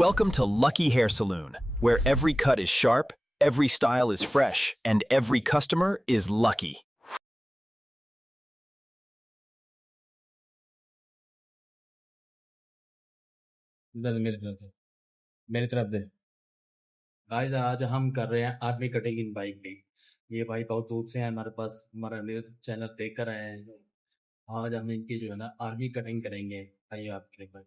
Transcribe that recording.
Welcome to Lucky Hair Saloon, where every cut is sharp, every style is fresh, and every customer is lucky. इधर मेरी तरफ दे। गाइस आज हम कर रहे हैं आर्मी कटिंग इन बाइक पे। ये भाई बहुत दूर से हैं हमारे पास, हमारा चैनल देख कर आए हैं। आज हम इनकी जो है ना आर्मी कटिंग करेंगे। आइए आपके लिए।